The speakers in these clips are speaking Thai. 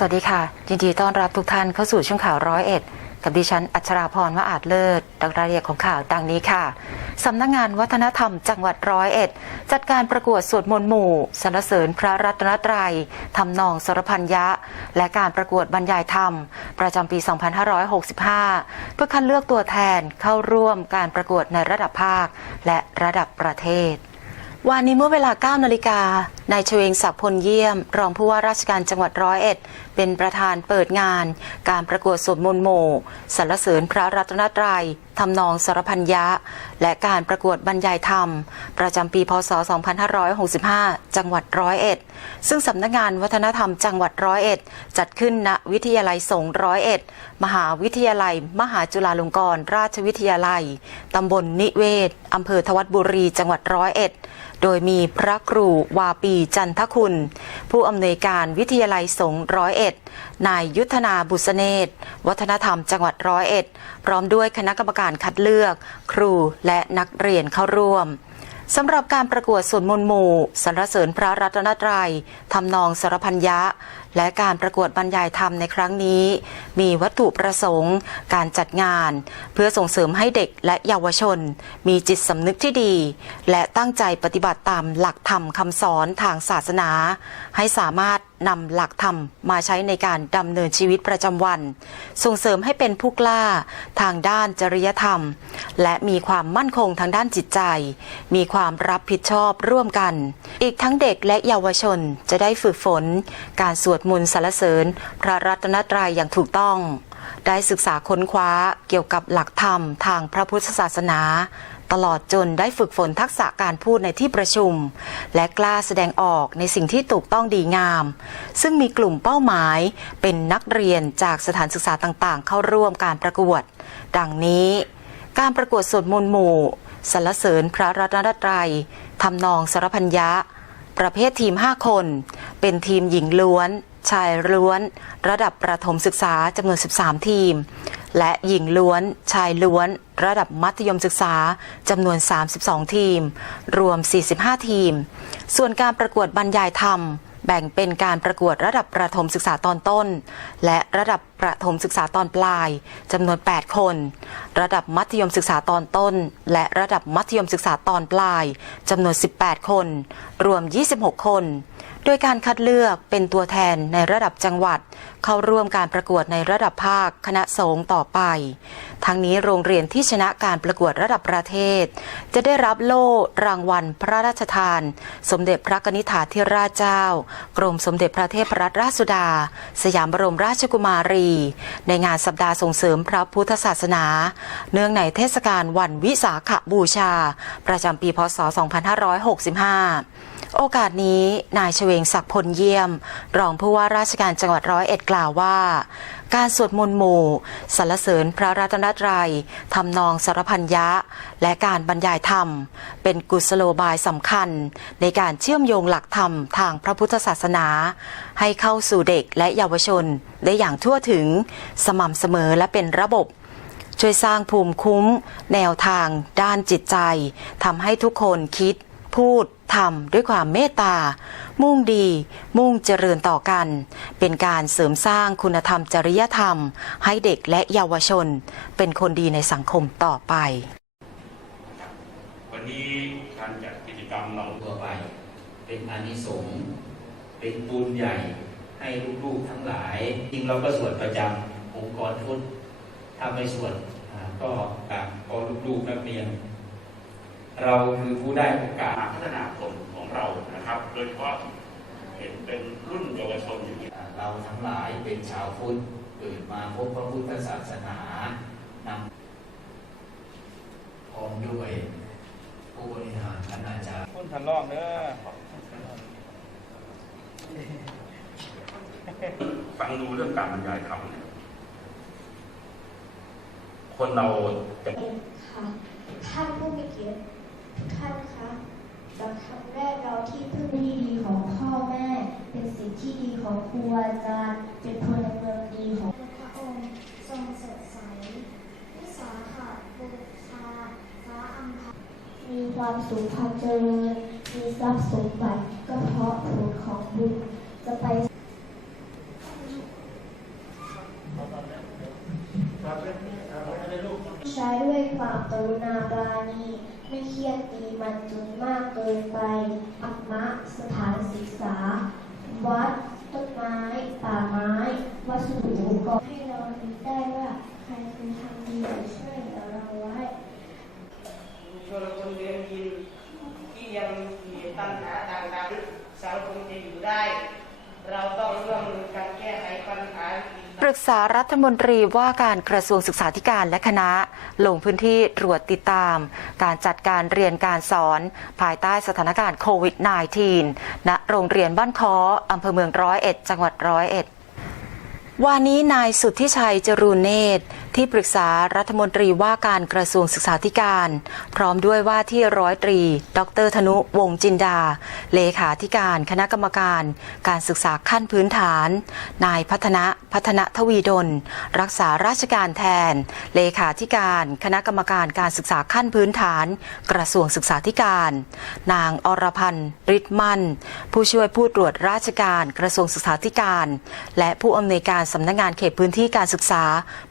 สวัสดีค่ะ ยินดีต้อนรับทุกท่านเข้าสู่ช่วงข่าวร้อยเอ็ดกับดิฉันอัชราพรว่าอาจเลิศดังรายละเอียดของข่าวดังนี้ค่ะสำนักงานวัฒนธรรมจังหวัดร้อยเอ็ด จัดการประกวดสวดมนต์หมู่สรรเสริญพระรัตนตรัยทำนองสรพัญญะและการประกวดบรรยายธรรม ประจำปี 2565 เพื่อคัดเลือกตัวแทนเข้าร่วมการประกวดในระดับภาค และระดับประเทศวันนี้เมื่อเวลา 9 นาฬิกา นายชเวงศักดิ์พลเยี่ยม รองผู้ว่าราชการจังหวัดร้อยเอ็ด เป็นประธานเปิดงาน การประกวดสวดมนต์หมู่สรรเสริญพระรัตนตรัยทำนองสารพัญญะและการประกวดบรรยายธรรม ประจำปีพศ 2565 จังหวัดร้อยเอ็ดซึ่งสำนักงานวัฒนธรรมจังหวัดร้อยเอ็ดจัดขึ้นณวิทยาลัยสงฆ์ร้อยเอ็ดมหาวิทยาลัย มหาจุฬาลงกรณราชวิทยาลัยตำบลนิเวศอำเภอทวัดบุรีจังหวัดร้อยเอ็ด โดยมีพระครูวาปีจันทคุณ ผู้อำนวยการวิทยาลัยสงฆ์ร้อยเอ็ดนายยุทธนาบุษเนศวัฒนธรรมจังหวัดร้อยเอ็ด พร้อมด้วยคณะกรรมการคัดเลือก ครูและนักเรียนเข้าร่วมสำหรับการประกวดสวนมนต์หมู่สรรเสริญพระรัตนตรัยทำนองสารพัญญะ และการประกวดบรรยายธรรมในครั้งนี้ มีวัตถุประสงค์ การจัดงาน เพื่อส่งเสริมให้เด็กและเยาวชน มีจิตสำนึกที่ดี และตั้งใจปฏิบัติตามหลักธรรมคำสอนทางศาสนา ให้สามารถนำหลักธรรมมาใช้ในการดำเนินชีวิตประจำวัน ส่งเสริมให้เป็นผู้กล้าทางด้านจริยธรรม และมีความมั่นคงทางด้านจิตใจ มีความรับผิดชอบร่วมกัน อีกทั้งเด็กและเยาวชนจะได้ฝึกฝน การสวดมนต์สรรเสริญ พระรัตนตรัยอย่างถูกต้อง ได้ศึกษาค้นคว้าเกี่ยวกับหลักธรรมทางพระพุทธศาสนา ตลอดจนได้ฝึกฝนทักษะการพูดในที่ประชุม และกล้าแสดงออกในสิ่งที่ถูกต้องดีงาม ซึ่งมีกลุ่มเป้าหมายเป็นนักเรียนจากสถานศึกษาต่างๆ เข้าร่วมการประกวด ดังนี้ การประกวดสวดมนต์หมู่สรรเสริญพระรัตนตรัยทำนองสารพัญญะ ประเภททีม 5 คน เป็นทีมหญิงล้วน ชายล้วน ระดับประถมศึกษาจำนวน 13 ทีม และหญิงล้วน ชายล้วน ระดับมัธยมศึกษาจำนวน 32 ทีม รวม 45 ทีม ส่วนการประกวดบรรยายธรรม แบ่งเป็นการประกวดระดับประถมศึกษาตอนต้น และระดับ ประถมศึกษาตอนปลายจำนวน 8 คน ระดับมัธยมศึกษาตอนต้น และระดับมัธยมศึกษาตอนปลายจำนวน 18 คน รวม 26 คน โดยการคัดเลือกเป็นตัวแทนในระดับจังหวัด เข้าร่วมการประกวดในระดับภาคคณะสงฆ์ต่อไป ทั้งนี้โรงเรียนที่ชนะการประกวดระดับประเทศ จะได้รับโล่รางวัลพระราชทาน สมเด็จพระกนิษฐาธิราชเจ้า กรมสมเด็จพระเทพรัตนราชสุดา สยามบรมราชกุมารีในงานสัปดาห์ส่งเสริมพระพุทธศาสนา เนื่องในเทศกาลวันวิสาขบูชา ประจำปีพศ 2565 โอกาสนี้นายเฉวงศักดิ์พลเยี่ยม รองผู้ว่าราชการจังหวัดร้อยเอ็ดกล่าวว่า การสวดมนต์หมู่สรรเสริญพระรัตนตรัยทำนองสารพัญญะและการบรรยายธรรม เป็นกุศโลบายสำคัญ ในการเชื่อมโยงหลักธรรมทางพระพุทธศาสนา ให้เข้าสู่เด็กและเยาวชน ได้อย่างทั่วถึงสม่ำเสมอและเป็นระบบช่วยสร้างภูมิคุ้ม แนวทาง ด้านจิตใจทำให้ทุกคนคิด พูด ทำด้วยความเมตตา มุ่งดี มุ่งเจริญต่อกัน เป็นการเสริมสร้างคุณธรรมจริยธรรม ให้เด็กและเยาวชน เป็นคนดีในสังคมต่อไป วันนี้การจัดกิจกรรมเราตัวไป เป็นอานิสงส์เป็นบุญใหญ่ให้ลูกๆทั้งหลาย จริงเราก็สวดประจำองค์กรพุทธถ้าไม่สวดก็กราบขอลูกๆนักเรียน เราคือผู้ได้โอกาสการพัฒนาคนของเรานะครับ โดยเฉพาะเห็นเป็นรุ่นเยาวชนอย่างนี้อ่าเราทั้งหลายเป็นชาวพุทธเกิดมาพบพระพุทธศาสนานำพร้อมด้วยผู้บริหารคณาจารย์คุณทันรอบเด้อฟังดูเรื่องการบรรยายธรรมเนี่ยคนเราจะค่ะท่านผู้มีเกียรติ ท่านคะสังคำแรกเราที่พึ่งที่ดีของพ่อแม่ เป็นสิ่งที่ดีของครูอาจารย์ เป็นพลเมืองดีของพระองค์ทรงสดใสวิสาขบูชาฟ้าอัมพามีความสุขความเจริญ มีทรัพย์สมบัติก็เพราะผลของบุญจะไป ค ใช้ด้วย ความกรุณาปราณี ไม่เคียดตีมันจนมากเกินไปอัมมะสถานศึกษา วัดต้นไม้ป่าไม้วัสดุอุปกรณ์ให้เราคิดได้ว่าใครคือทำดีและช่วยเหลือเราไว้ชนคนเรียนยินที่ยังมีปัญหาต่างๆสังคมจะอยู่ได้ เราต้องร่วมมือกันแก้ไขปัญหา ปรึกษารัฐมนตรีว่าการกระทรวงศึกษาธิการและคณะ ลงพื้นที่ตรวจติดตาม การจัดการเรียนการสอน ภายใต้สถานการณ์โควิด -19 ณโรงเรียนบ้านคออำเภอเมืองร้อยเอ็ด จังหวัดร้อยเอ็ดวันนี้นายสุทธิชัยจรูนเนตร ที่ปรึกษารัฐมนตรีว่าการกระทรวงศึกษาธิการ พร้อมด้วยว่าที่ร้อยตรี ดรธนุวงจินดา เลขาธิการคณะกรรมการ การศึกษาขั้นพื้นฐาน นายพัฒนะพัฒนทวีดล รักษาราชการแทน เลขาธิการ คณะกรรมการการศึกษาขั้นพื้นฐาน กระทรวงศึกษาธิการ นางอรพันธ์ฤทธิ์มั่น ผู้ช่วยผู้ตรวจราชการกระทรวงศึกษาธิการ และผู้อำนวยการสำนักงานเขตพื้นที่การศึกษา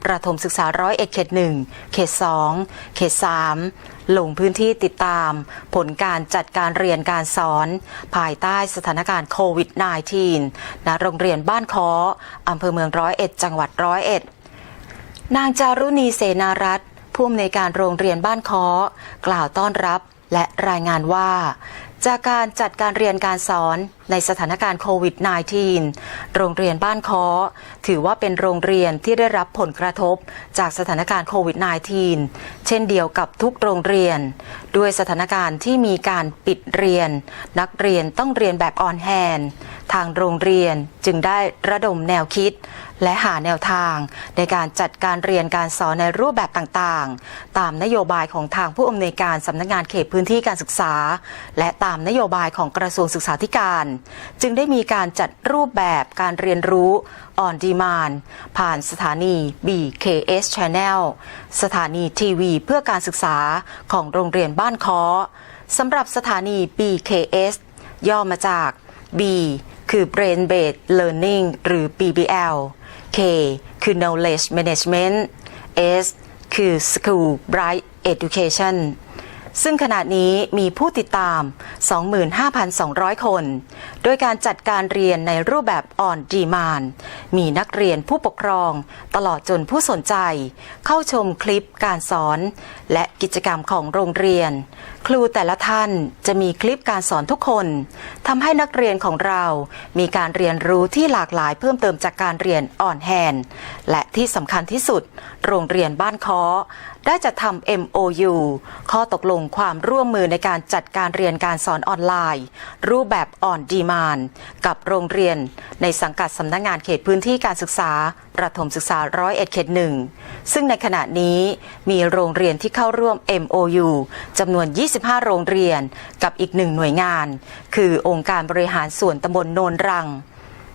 ประถมศึกษาาร้อยเอ็ดเขตหนึ่งเขตสองเขตสามลงพื้นที่ติดตามผลการจัดการเรียนการสอน ภายใต้สถานการณ์โควิด -19 ณโรงเรียนบ้านค้ออำเภอเมืองร้อยเอ็ดจังหวัดร้อยเอ็ดนางจารุณีเสนารัตผู้อำนวยการโรงเรียนบ้านค้อกล่าวต้อนรับและรายงานว่า จากการจัดการเรียนการสอนในสถานการณ์โควิด -19 โรงเรียนบ้านค้อถือว่าเป็นโรงเรียนที่ได้รับผลกระทบจากสถานการณ์โควิด -19 เช่นเดียวกับทุกโรงเรียน ด้วยสถานการณ์ที่มีการปิดเรียน นักเรียนต้องเรียนแบบออนแฮน ทางโรงเรียนจึงได้ระดมแนวคิด และหาแนวทาง ในการจัดการเรียนการสอนในรูปแบบต่างๆ ตามนโยบายของทางผู้อำนวยการสำนักงานเขตพื้นที่การศึกษา และตามนโยบายของกระทรวงศึกษาธิการ จึงได้มีการจัดรูปแบบการเรียนรู้ on demand ผ่านสถานี BKS Channel สถานีทีวีเพื่อการศึกษาของโรงเรียนบ้านค้อสำหรับสถานี BKS ย่อมาจาก B คือ Brain Based Learning หรือ BBL K คือ Knowledge Management S คือ School Bright Education ซึ่งขณะนี้มีผู้ติดตาม 25,200 คน โดยการจัดการเรียนในรูปแบบ on demand มีนักเรียนผู้ปกครอง ตลอดจนผู้สนใจ เข้าชมคลิปการสอน และกิจกรรมของโรงเรียน ครูแต่ละท่านจะมีคลิปการสอนทุกคนทำให้นักเรียนของเรามีการเรียนรู้ที่หลากหลายเพิ่มเติมจากการเรียนอ่อนแฮนและที่สำคัญที่สุด โรงเรียนบ้านค้อได้จัดทำ MOU ข้อตกลงความร่วมมือในการจัดการเรียนการสอนออนไลน์ รูปแบบอ่อนดีมานกับโรงเรียน ในสังกัดสำนักงานเขตพื้นที่การศึกษาประถมศึกษาร้อยเอ็ดเขตหนึ่งซึ่งในขณะนี้มีโรงเรียนที่เข้าร่วม MOU จำนวน25 โรงเรียนกับอีกหนึ่งหน่วยงาน คือองค์การบริหารส่วนตำบลโนนรัง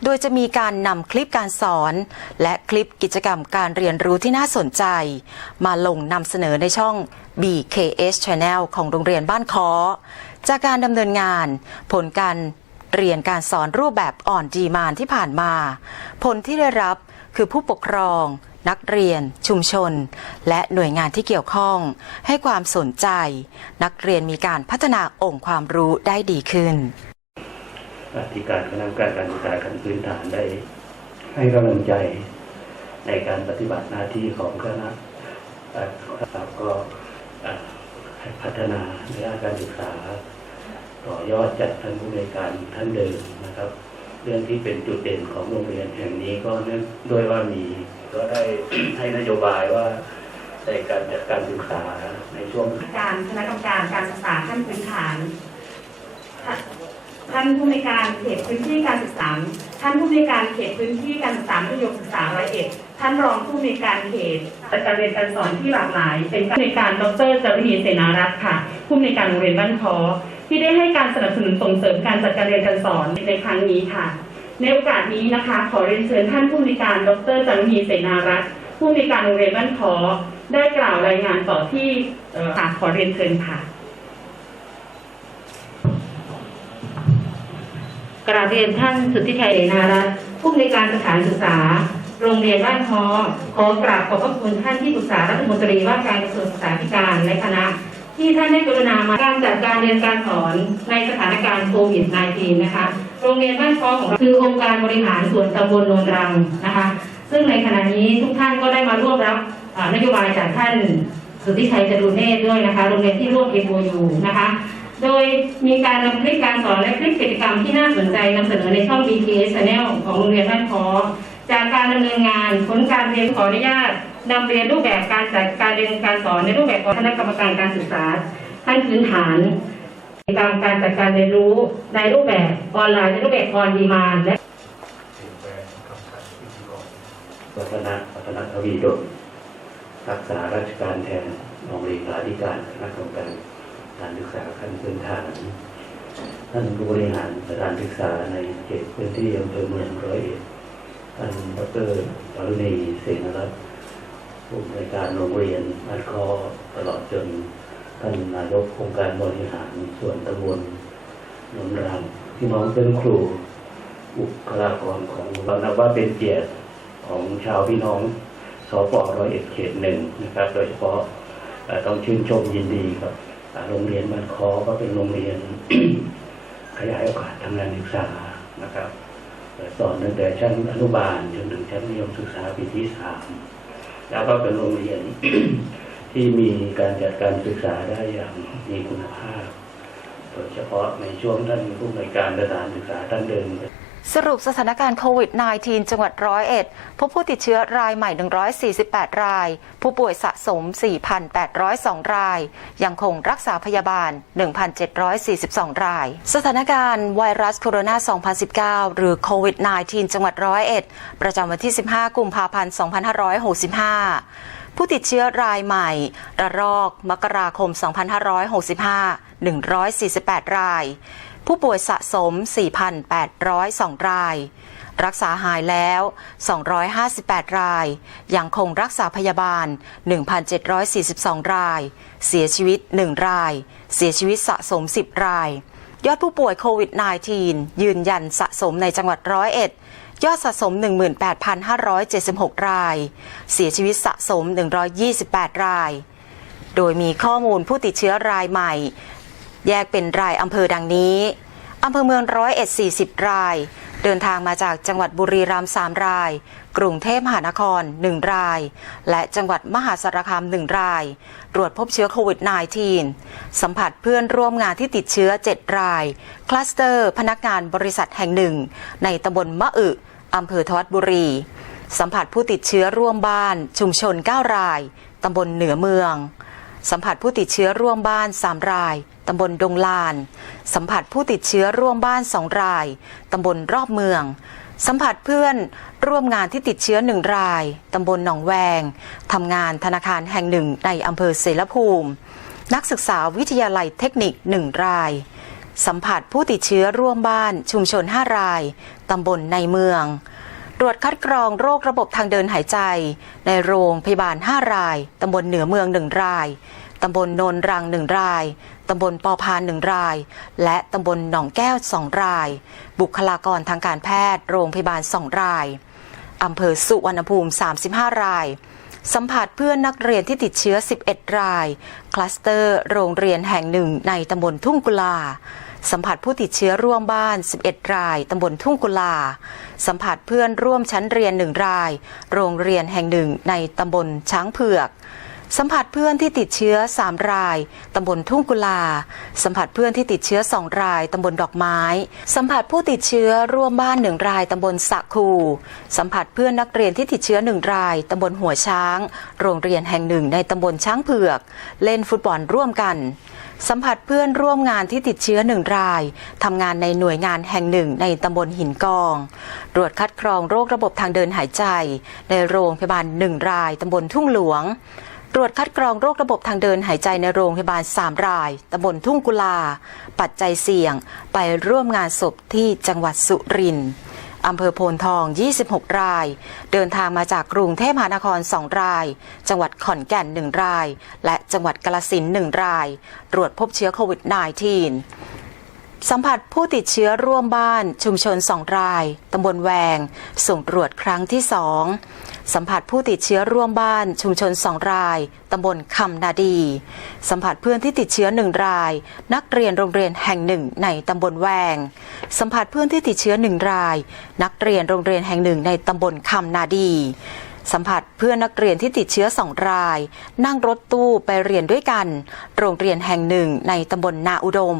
โดยจะมีการนำคลิปการสอน และคลิปกิจกรรมการเรียนรู้ที่น่าสนใจ มาลงนำเสนอในช่อง BKS Channel ของโรงเรียนบ้านค้อจากการดำเนินงาน ผลการเรียนการสอนรูปแบบอ่อนดีมานที่ผ่านมา ผลที่ได้รับคือผู้ปกครอง นักเรียน ชุมชน และหน่วยงานที่เกี่ยวข้อง ให้ความสนใจ นักเรียนมีการพัฒนาองค์ความรู้ได้ดีขึ้นอธิการคณะกรรมการการศึกษาขั้นพื้นฐานได้ให้กำลังใจในการปฏิบัติหน้าที่ของคณะครับก็พัฒนาในด้านการศึกษา ต่อยอดจากท่านผู้ในการท่านเดิมนะครับ เรื่องที่เป็นจุดเด่นของโรงเรียนแห่งนี้ก็เนื่องด้วยว่ามี ก็ได้ให้นโยบายว่าในการจัดการศึกษาในช่วงการคณะกรรมการการศึกษาขั้นพื้นฐานท่านผู้ในการเขตพื้นที่การศึกษา ท่านผู้ในการเขตพื้นที่การศึกษามัธยมศึกษาร้อยเอ็ด ท่านรองผู้ในการเขตจัดการเรียนการสอนที่หลากหลาย เป็นผู้ในการดรจารุณีเสนารัตน์ค่ะ ผู้ในการโรงเรียนบ้านคอที่ได้ให้การสนับสนุนส่งเสริมการจัดการเรียนการสอนในครั้งนี้ค่ะ ในโอกาสนี้นะคะ ขอเรียนเชิญท่านผู้ในวยการดรจารุณีเสนารัตน์ผู้ในวยการโรงเรียนบ้านคอได้กล่าวรายงานต่อที่ค่ะขอเรียนเชิญค่ะกราบเรียนท่านสุทธิชัยเดนารัตน์ผู้อำนวยการสถานศึกษา โรงเรียนบ้านฮอขอกราบขอบพระคุณท่านที่ปรึกษารัฐมนตรีว่าการกระทรวงศึกษาธิการและคณะที่ท่านได้กรุณามาการจัดการเรียนการสอนในสถานการณ์โควิด -19 นะคะ โรงเรียนบ้านคอของเราคือองค์การบริหารส่วนตำบลโนนรังนะคะ ซึ่งในขณะนี้ทุกท่านก็ได้มาร่วมรับนโยบายจากท่านสุทธิชัยจรุเนศด้วยนะคะ โรงเรียนที่ร่วม MOU นะคะ โดยมีการนำคลิปการสอนและคลิปกิจกรรมที่น่าสนใจนำเสนอในช่อง BTS Channel ของโรงเรียนบ้านคอจากการดำเนินงานผลการเรียนขออนุญาตนำเรียนรูปแบบการจัดการเรียนการสอนในรูปแบบของคณะกรรมการการศึกษาขั้นพื้นฐาน กรรมการจัดการเรียนรู้ในรูปแบบออนไลน์ในรูปแบบออนดีมานและวัฒนะวัฒนทวีดลรักษาราชการแทนรองเลขาธิการคณะกรรมการการศึกษาขั้นพื้นฐาน ท่านผู้บริหารสถานศึกษาในเขตพื้นที่อำเภอเมืองร้อยเอ็ดท่านดรวรุณีเสนรัตน์ผู้อำนวยการโรงเรียนอัดคอตลอดจน ท่านนายกองค์การบริหารส่วนตำบลนนรังพี่น้องเพื่อนครูบุคลากรของเรานับว่าเป็นเกียรติของชาวพี่น้องสปร้อยเอ็ดเขตหนึ่งนะครับ โดยเฉพาะต้องชื่นชมยินดีกับโรงเรียนบ้านคอก็เป็นโรงเรียนขยายโอกาสทางการศึกษานะครับสอนตั้งแต่ชั้นอนุบาลจนถึงชั้นมัธยมศึกษาปีที่สามแล้วก็เป็นโรงเรียน ที่มีการจัดการศึกษาได้อย่างมีคุณภาพ โดยเฉพาะในช่วงท่านผู้อำนวยการสถานศึกษาท่านเดิมสรุปสถานการณ์โควิด -19 จังหวัดร้อยเอ็ดพบผู้ติดเชื้อรายใหม่ 148 ราย ผู้ป่วยสะสม 4,802 ราย ยังคงรักษาพยาบาล 1,742 ราย สถานการณ์ไวรัสโคโรนา 2019 หรือโควิด -19 จังหวัดร้อยเอ็ดประจำวันที่ 15 กุมภาพันธ์ 2565 ผู้ติดเชื้อรายใหม่ ระลอก มกราคม 2565 148 ราย ผู้ป่วยสะสม 4,802 ราย รักษาหายแล้ว 258 ราย ยังคงรักษาพยาบาล 1,742 ราย เสียชีวิต 1 ราย เสียชีวิตสะสม 10 ราย ยอดผู้ป่วยโควิด -19 ยืนยันสะสมในจังหวัดร้อยเอ็ด ยอดสะสม 18,576 ราย เสียชีวิตสะสม 128 ราย โดยมีข้อมูลผู้ติดเชื้อรายใหม่ แยกเป็นรายอำเภอดังนี้อำเภอเมืองร้อยเอ็ดสี่สิบราย เดินทางมาจากจังหวัดบุรีรัมย์สามราย กรุงเทพมหานครหนึ่งราย และจังหวัดมหาสารคามหนึ่งราย ตรวจพบเชื้อโควิด -19 สัมผัสเพื่อนร่วมงานที่ติดเชื้อ7ราย คลัสเตอร์ พนักงานบริษัทแห่งหนึ่ง ในตำบลมะอึ อำเภอทวัดบุรี สัมผัสผู้ติดเชื้อร่วมบ้าน ชุมชน 9 ราย ตำบลเหนือเมือง สัมผัสผู้ติดเชื้อร่วมบ้าน 3 ราย ตำบลดงลาน สัมผัสผู้ติดเชื้อร่วมบ้าน 2 ราย ตำบลรอบเมือง สัมผัสเพื่อนร่วมงานที่ติดเชื้อ1ราย ตำบลหนองแวง ทำงานธนาคารแห่งหนึ่งในอำเภอเสรภูมิ นักศึกษาวิทยาลัยเทคนิค1รายสัมผัสผู้ติดเชื้อร่วมบ้านชุมชน 5 ราย ตำบลในเมือง ตรวจคัดกรองโรคระบบทางเดินหายใจ ในโรงพยาบาล 5 ราย ตำบลเหนือเมือง 1 ราย ตำบลโนนรัง 1 ราย ตำบลปอพาน 1 ราย และตำบลหนองแก้ว 2 ราย บุคลากรทางการแพทย์ โรงพยาบาล 2 ราย อำเภอสุวรรณภูมิ 35 รายสัมผัสเพื่อนนักเรียนที่ติดเชื้อ 11 ราย คลัสเตอร์ โรงเรียนแห่งหนึ่งในตำบลทุ่งกุลา สัมผัสผู้ติดเชื้อร่วมบ้าน 11 ราย ตำบลทุ่งกุลา สัมผัสเพื่อนร่วมชั้นเรียน1ราย โรงเรียนแห่งหนึ่งในตำบลช้างเผือก สัมผัสเพื่อนที่ติดเชื้อ 3 ราย ตำบลทุ่งกุลา สัมผัสเพื่อนที่ติดเชื้อ 2 ราย ตำบลดอกไม้ สัมผัสผู้ติดเชื้อร่วมบ้าน1ราย ตำบลสะคู สัมผัสเพื่อนนักเรียนที่ติดเชื้อ1ราย ตำบลหัวช้าง โรงเรียนแห่งหนึ่งในตำบลช้างเผือก เล่นฟุตบอลร่วมกัน สัมผัสเพื่อนร่วมงานที่ติดเชื้อหนึ่งราย ทำงานในหน่วยงานแห่งหนึ่งในตำบลหินกอง ตรวจคัดกรองโรคระบบทางเดินหายใจ ในโรงพยาบาลหนึ่งรายตำบลทุ่งหลวง ตรวจคัดกรองโรคระบบทางเดินหายใจในโรงพยาบาล 3 รายตำบลทุ่งกุลา ปัจจัยเสี่ยง ไปร่วมงานศพที่จังหวัดสุรินทร์ อำเภอโพนทอง 26 ราย เดินทางมาจากกรุงเทพมหานคร 2 ราย จังหวัดขอนแก่น 1 ราย และจังหวัดกาลสิน1ราย ตรวจพบเชื้อโควิด -19 สัมผัสผู้ติดเชื้อร่วมบ้านชุมชนสองราย ตำบลแวง ส่งตรวจครั้งที่สองสัมผัสผู้ติดเชื้อร่วมบ้านชุมชนสองราย ตำบลคำนาดี สัมผัสเพื่อนที่ติดเชื้อหนึ่งราย นักเรียนโรงเรียนแห่งหนึ่งในตำบลแวง สัมผัสเพื่อนที่ติดเชื้อหนึ่งราย นักเรียนโรงเรียนแห่งหนึ่งในตำบลคำนาดีสัมผัสเพื่อนนักเรียนที่ติดเชื้อสองราย นั่งรถตู้ไปเรียนด้วยกัน โรงเรียนแห่งหนึ่งในตำบลนาอุดม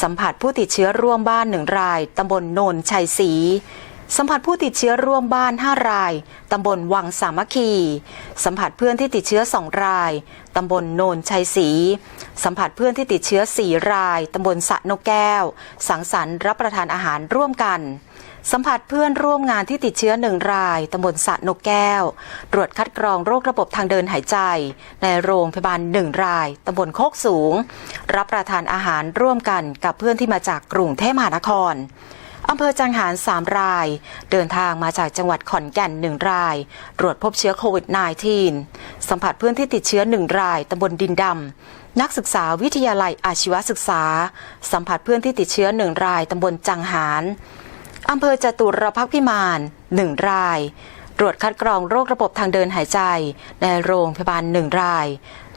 สัมผัสผู้ติดเชื้อร่วมบ้านหนึ่งราย ตำบลโนนชัยศรีสัมผัสผู้ติดเชื้อร่วมบ้าน 5 ราย ตำบลวังสามัคคี สัมผัสเพื่อนที่ติดเชื้อ 2 ราย ตำบลโนนชัยศรีสัมผัสเพื่อนที่ติดเชื้อ 4 ราย ตำบลสะนกแก้ว สังสรรค์รับประทานอาหารร่วมกัน สัมผัสเพื่อนร่วมงานที่ติดเชื้อหนึ่งราย ตำบลสะนกแก้ว ตรวจคัดกรองโรคระบบทางเดินหายใจ ในโรงพยาบาลหนึ่งราย ตำบลโคกสูง รับประทานอาหารร่วมกันกับเพื่อนที่มาจากกรุงเทพมหานครอำเภอจังหาร 3 ราย เดินทางมาจากจังหวัดขอนแก่น 1 ราย ตรวจพบเชื้อโควิด -19 สัมผัสเพื่อนที่ติดเชื้อ 1 ราย ตำบลดินดำ นักศึกษาวิทยาลัยอาชีวศึกษา สัมผัสเพื่อนที่ติดเชื้อ 1 ราย ตำบลจังหาร อำเภอจตุรพักพิมาน1ราย ตรวจคัดกรองโรคระบบทางเดินหายใจ ในโรงพยาบาล1ราย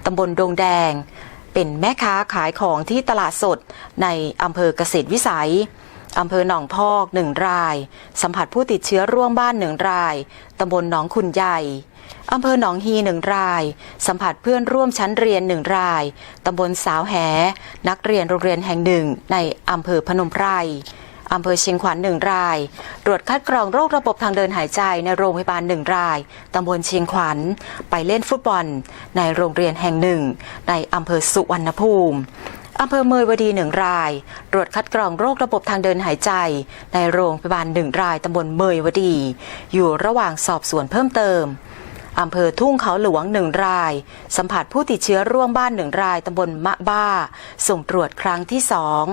ตำบลดงแดง เป็นแม่ค้าขายของที่ตลาดสด ในอำเภอเกษตรวิสัยอำเภอหนองพอกหนึ่งราย สัมผัสผู้ติดเชื้อร่วมบ้านหนึ่งราย ตำบลหนองคุณใหญ่อำเภอหนองฮีหนึ่งราย สัมผัสเพื่อนร่วมชั้นเรียนหนึ่งราย ตำบลสาวแห นักเรียนโรงเรียนแห่งหนึ่งในอำเภอพนมไพร อำเภอเชียงขวัญหนึ่งราย ตรวจคัดกรองโรคระบบทางเดินหายใจในโรงพยาบาลหนึ่งราย ตำบลเชียงขวัญ ไปเล่นฟุตบอล ในโรงเรียนแห่งหนึ่ง ในอำเภอสุวรรณภูมิอำเภอเมยวดีหนึ่งราย ตรวจคัดกรองโรคระบบทางเดินหายใจ ในโรงพยาบาลหนึ่งรายตำบลเมยวดี อยู่ระหว่างสอบสวนเพิ่มเติมอำเภอทุ่งเขาหลวงหนึ่งราย สัมผัสผู้ติดเชื้อร่วมบ้านหนึ่งรายตำบลมะบ้า ส่งตรวจครั้งที่สอง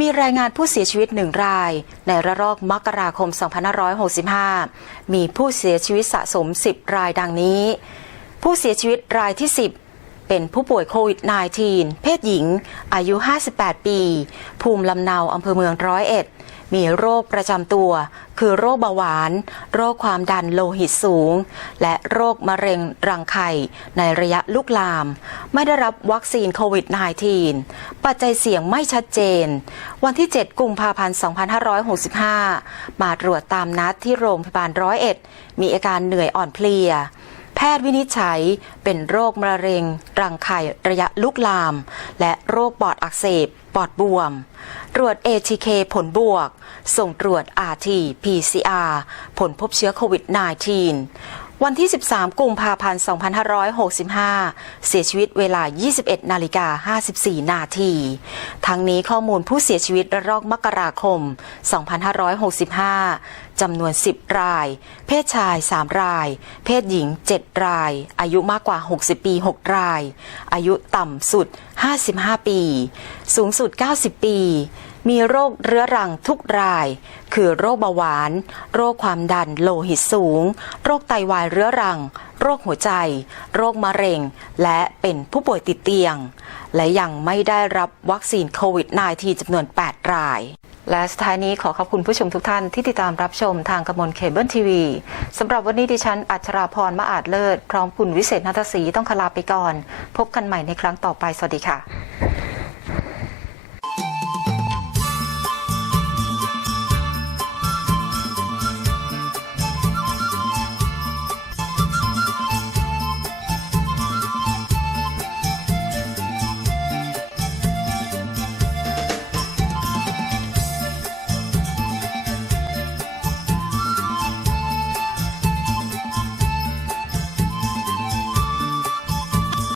มีรายงานผู้เสียชีวิตหนึ่งราย ในระลอกมกราคม 2565 มีผู้เสียชีวิตสะสม 10 รายดังนี้ ผู้เสียชีวิตรายที่ 10 เป็นผู้ป่วยโควิด -19 เพศหญิง อายุ 58 ปี ภูมิลำเนาอำเภอเมืองร้อยเอ็ด มีโรคประจำตัว คือโรคเบาหวาน โรคความดันโลหิตสูง และโรคมะเร็งรังไข่ในระยะลุกลาม ไม่ได้รับวัคซีนโควิด -19 ปัจจัยเสี่ยงไม่ชัดเจน วันที่ 7 กุมภาพันธ์ 2565 มาตรวจตามนัดที่โรงพยาบาลร้อยเอ็ด มีอาการเหนื่อยอ่อนเพลียแพทย์วินิจฉัยเป็นโรคมะเร็ง รังไข่ระยะลุกลาม และโรคปอดอักเสบ ปอดบวม ตรวจ ATK ผลบวก ส่งตรวจ RT PCR ผลพบเชื้อโควิด -19 วันที่ 13 กุมภาพันธ์ 2565 เสียชีวิตเวลา 21 นาฬิกา 54 นาที ทั้งนี้ข้อมูลผู้เสียชีวิตระลอกมกราคม 2565 จำนวน 10 ราย เพศชาย 3 ราย เพศหญิง 7 ราย อายุมากกว่า 60 ปี 6 ราย อายุต่ำสุด 55 ปี สูงสุด 90 ปี มีโรคเรื้อรังทุกราย คือโรคเบาหวาน โรคความดันโลหิตสูง โรคไตวายเรื้อรัง โรคหัวใจ โรคมะเร็ง และเป็นผู้ป่วยติดเตียง และยังไม่ได้รับวัคซีนโควิด -19 จำนวน 8 ราย และสุดท้ายนี้ขอขอบคุณผู้ชมทุกท่านที่ติดตามรับชมทางกระมวลเคเบิลทีวีสำหรับวันนี้ดิฉันอัชราพรมาอาจเลิศ พร้อมคุณวิเศษนัทศรีต้องขลาไปก่อน พบกันใหม่ในครั้งต่อไป สวัสดีค่ะ